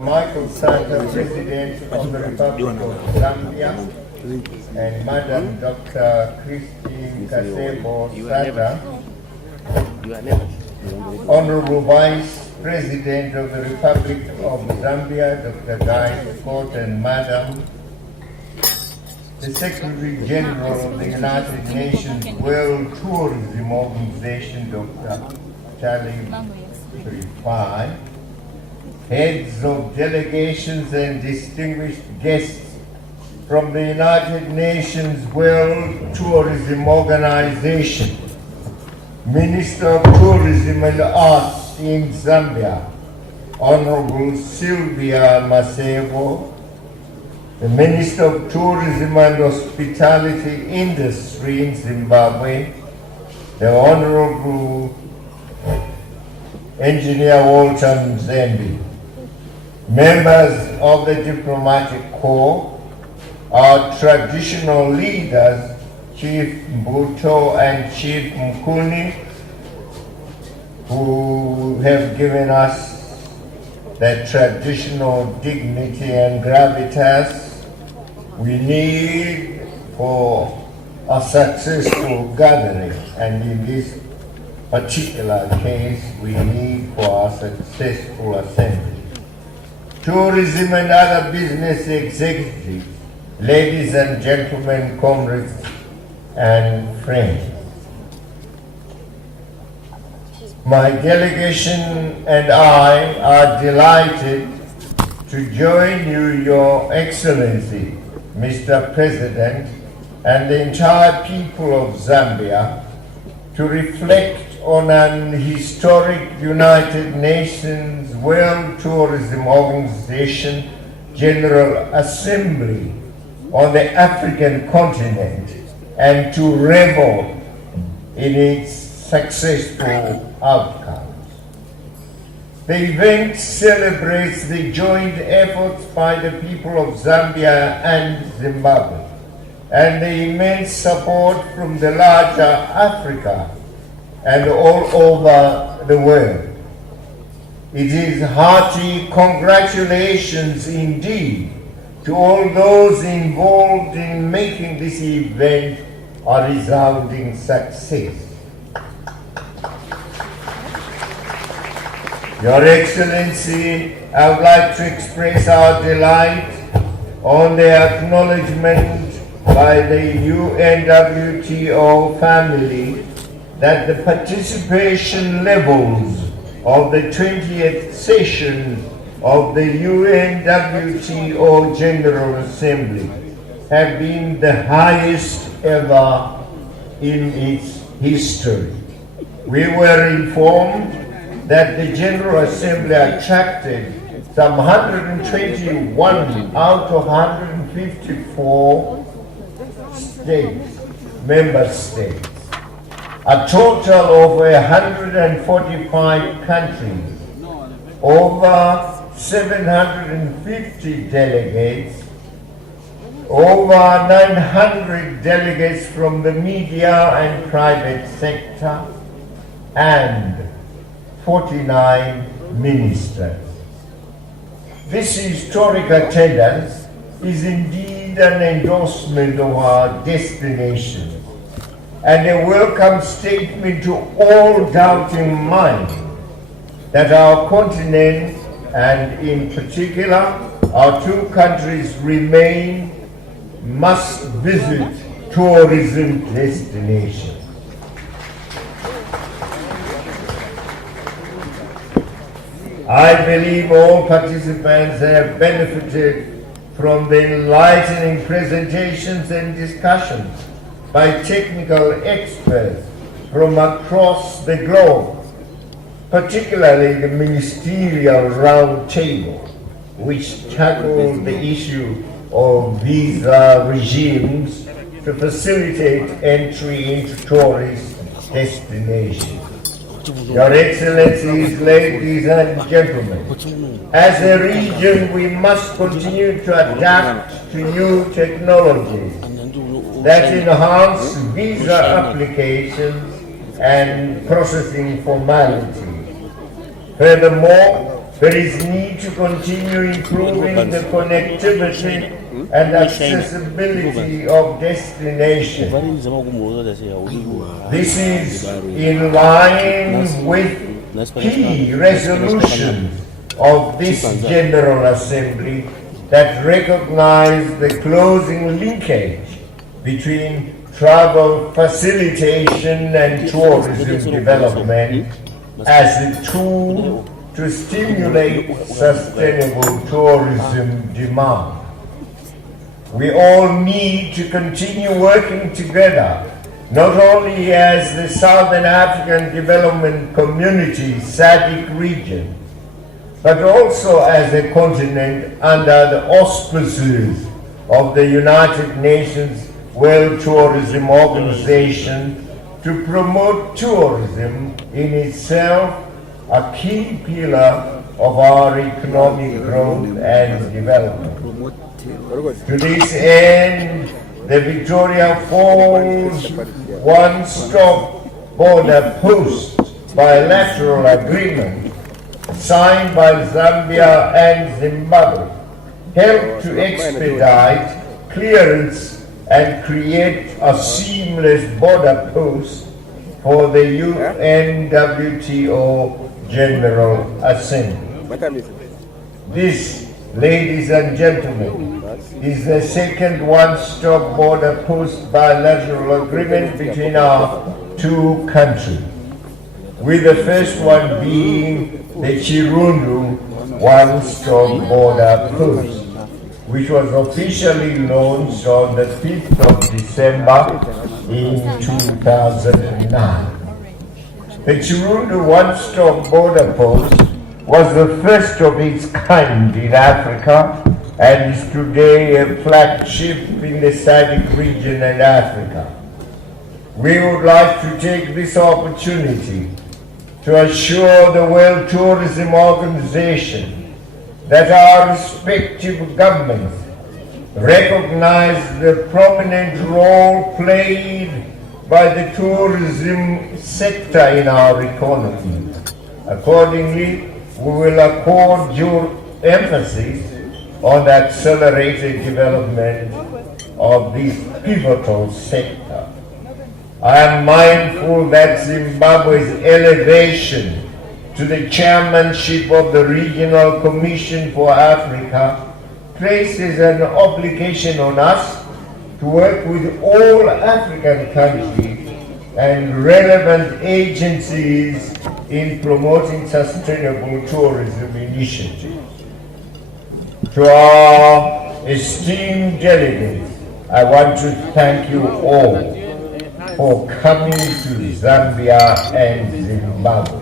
Michael Santa, President of the Republic of Zambia, and Madam Dr. Christine Kasebo Sata, Honorable Vice President of the Republic of Zambia, Dr. Guy Scott, and Madam the Secretary General of the United Nations World Tourism Organization, Dr. Charlie Rifai, heads of delegations and distinguished guests from the United Nations World Tourism Organization, Minister of Tourism and Arts in Zambia, Honorable Sylvia Masebo, the Minister of Tourism and Hospitality Industry in Zimbabwe, the Honorable Engineer Walter Mzembe, members of the diplomatic corps, our traditional leaders, Chief Mbuto and Chief Mkuni, who have given us that traditional dignity and gravitas we need for a successful gathering, and in this particular case we need for a successful assembly. Tourism and other business executives, ladies and gentlemen, comrades and friends. My delegation and I are delighted to join you, Your Excellency, Mr. President, and the entire people of Zambia to reflect on an historic United Nations World Tourism Organization General Assembly on the African continent and to revel in its successful outcomes. The event celebrates the joint efforts by the people of Zambia and Zimbabwe and the immense support from the larger Africa and all over the world. It is hearty congratulations indeed to all those involved in making this event a resounding success. Your Excellency, I would like to express our delight on the acknowledgement by the UNWTO family that the participation levels of the 20th session of the UNWTO General Assembly have been the highest ever in its history. We were informed that the General Assembly attracted some 121 out of 154 states, member states, a total of 145 countries, over 750 delegates, over 900 delegates from the media and private sector, and 49 ministers. This historic attendance is indeed an endorsement of our destination and a welcome statement to all doubting minds that our continent, and in particular our two countries, remain must-visit tourism destinations. I believe all participants have benefited from the enlightening presentations and discussions by technical experts from across the globe, particularly the Ministerial Roundtable, which tackled the issue of visa regimes to facilitate entry into tourist destinations. Your Excellencies, ladies and gentlemen, as a region we must continue to adapt to new technologies that enhance visa applications and processing formalities. Furthermore, There is need to continue improving the connectivity and accessibility of destination. This is in line with key resolutions of this General Assembly that recognize the closing linkage between travel facilitation and tourism development as a tool to stimulate sustainable tourism demand. We all need to continue working together, not only as the Southern African Development Community SADC region, but also as a continent under the auspices of the United Nations World Tourism Organization to promote tourism in itself, a key pillar of our economic growth and development. To this end, the Victoria Falls one-stop border post bilateral agreement signed by Zambia and Zimbabwe helped to expedite clearance and create a seamless border post for the UNWTO General Assembly. This, ladies and gentlemen, is the second one-stop border post bilateral agreement between our two countries, with the first one being the Chirundu one-stop border post, which was officially launched on the 5th of December in 2009. The Chirundu one-stop border post was the first of its kind in Africa and is today a flagship in the SADC region and Africa. We would like to take this opportunity to assure the World Tourism Organization that our respective governments recognize the prominent role played by the tourism sector in our economy. Accordingly, we will accord due emphasis on the accelerated development of this pivotal sector. I am mindful that Zimbabwe's elevation to the chairmanship of the Regional Commission for Africa places an obligation on us to work with all African countries and relevant agencies in promoting sustainable tourism initiatives. To our esteemed delegates, I want to thank you all for coming to Zambia and Zimbabwe.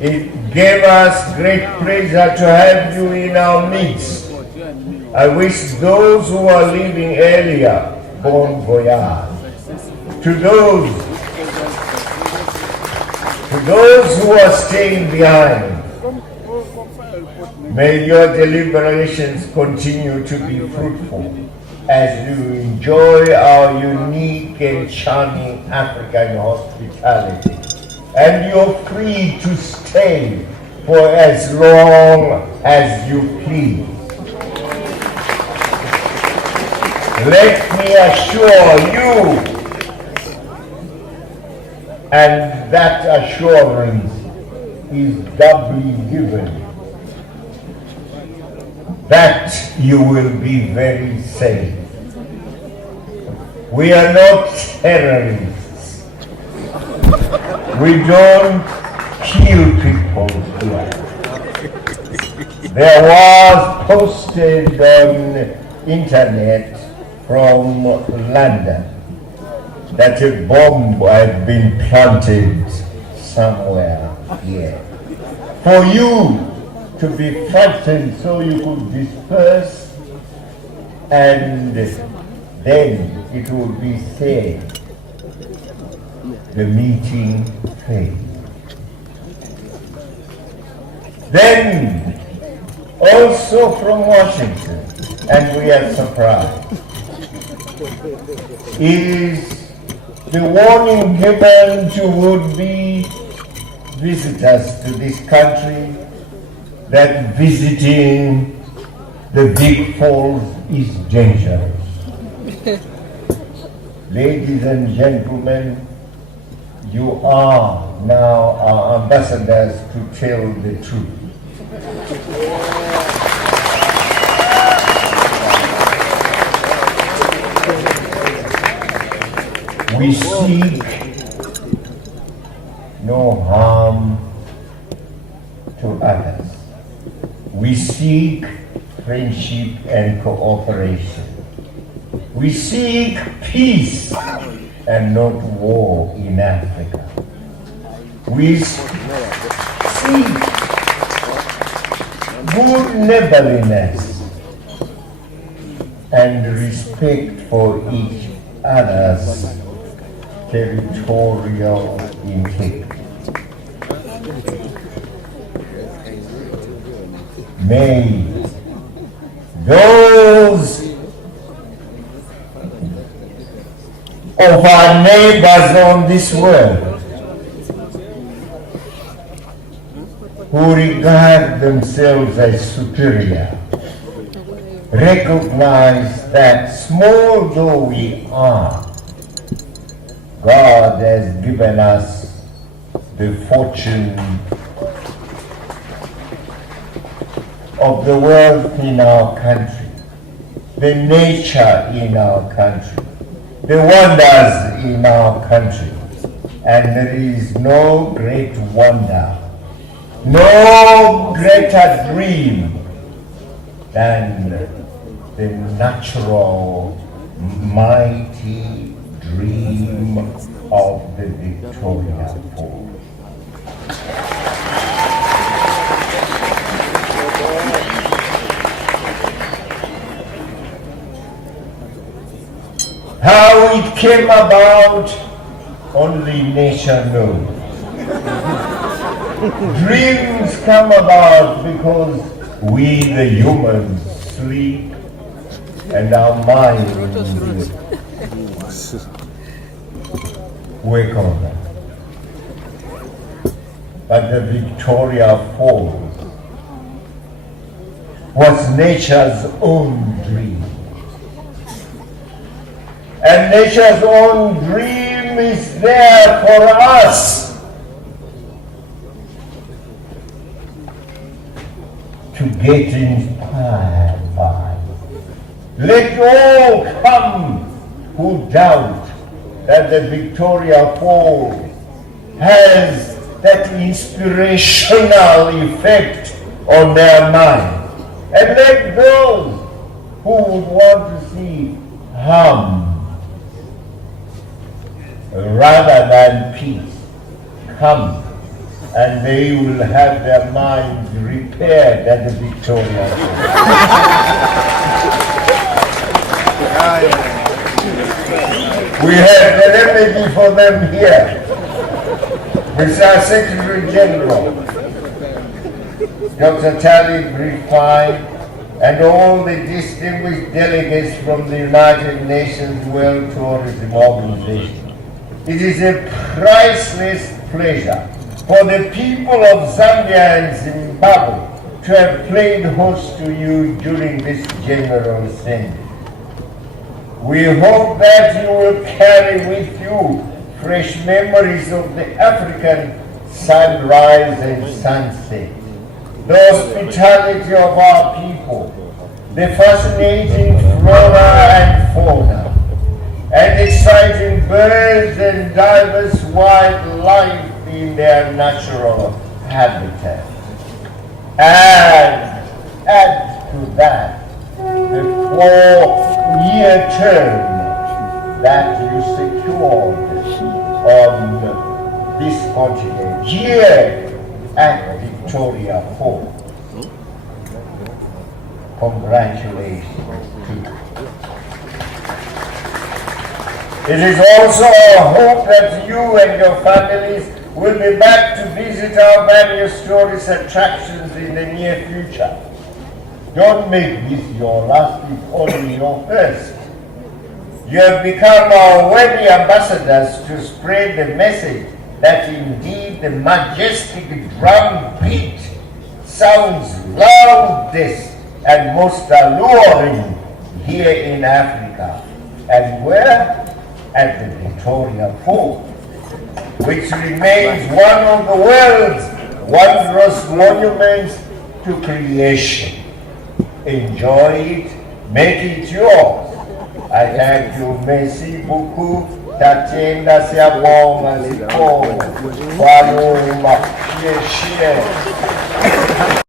It gave us great pleasure to have you in our midst. I wish those who are leaving earlier bon voyage. To those who are staying behind, may your deliberations continue to be fruitful as you enjoy our unique and charming African hospitality. And you're free to stay for as long as you please. Let me assure you, and that assurance is doubly given, that you will be very safe. We are not terrorists. We don't kill people here. There was posted on internet from London that a bomb had been planted somewhere here for you to be frightened so you could disperse, and then it would be said the meeting failed. Then also from Washington, and we are surprised, is the warning given to would-be visitors to this country that visiting the big falls is dangerous. Ladies and gentlemen, you are now our ambassadors to tell the truth. We seek no harm to others. We seek friendship and cooperation. We seek peace and not war in Africa. We seek good neighborliness and respect for each other's territorial integrity. May those of our neighbors on this world who regard themselves as superior recognize that small though we are, God has given us the fortune of the wealth in our country, the nature in our country, the wonders in our country. And there is no great wonder, no greater dream than the natural, mighty dream of the Victoria Falls. How it came about, only nature knows. Dreams come about because we, the humans, sleep and our minds wake on them. But the Victoria Falls was nature's own dream. And nature's own dream is there for us to get inspired by. Let all come who doubt that the Victoria Falls has that inspirational effect on their mind. And let those who would want to see harm rather than peace come, and they will have their minds repaired at the Victoria We have the remedy for them here. Mr. Secretary General, Dr. Talib Rifai, and all the distinguished delegates from the United Nations World Tourism Organization. It is a priceless pleasure for the people of Zambia and Zimbabwe to have played host to you during this General Assembly. We hope that you will carry with you fresh memories of the African sunrise and sunset, the hospitality of our people, the fascinating flora and fauna, and exciting birds and diverse wildlife in their natural habitat. And add to that the 4-year term that you secured on this continent here at Victoria Falls. Congratulations to you. It is also our hope that you and your families will be back to visit our various tourist attractions in the near future. Don't make this your last, if only your first. You have become our worthy ambassadors to spread the message that indeed the majestic drum beat sounds loudest and most alluring here in Africa. And where? At the Victoria Falls, which remains one of the world's wondrous monuments to creation. Enjoy it, make it yours. I thank you, merci beaucoup. Tatenda Siabonga Lipo, Waluma, Shie.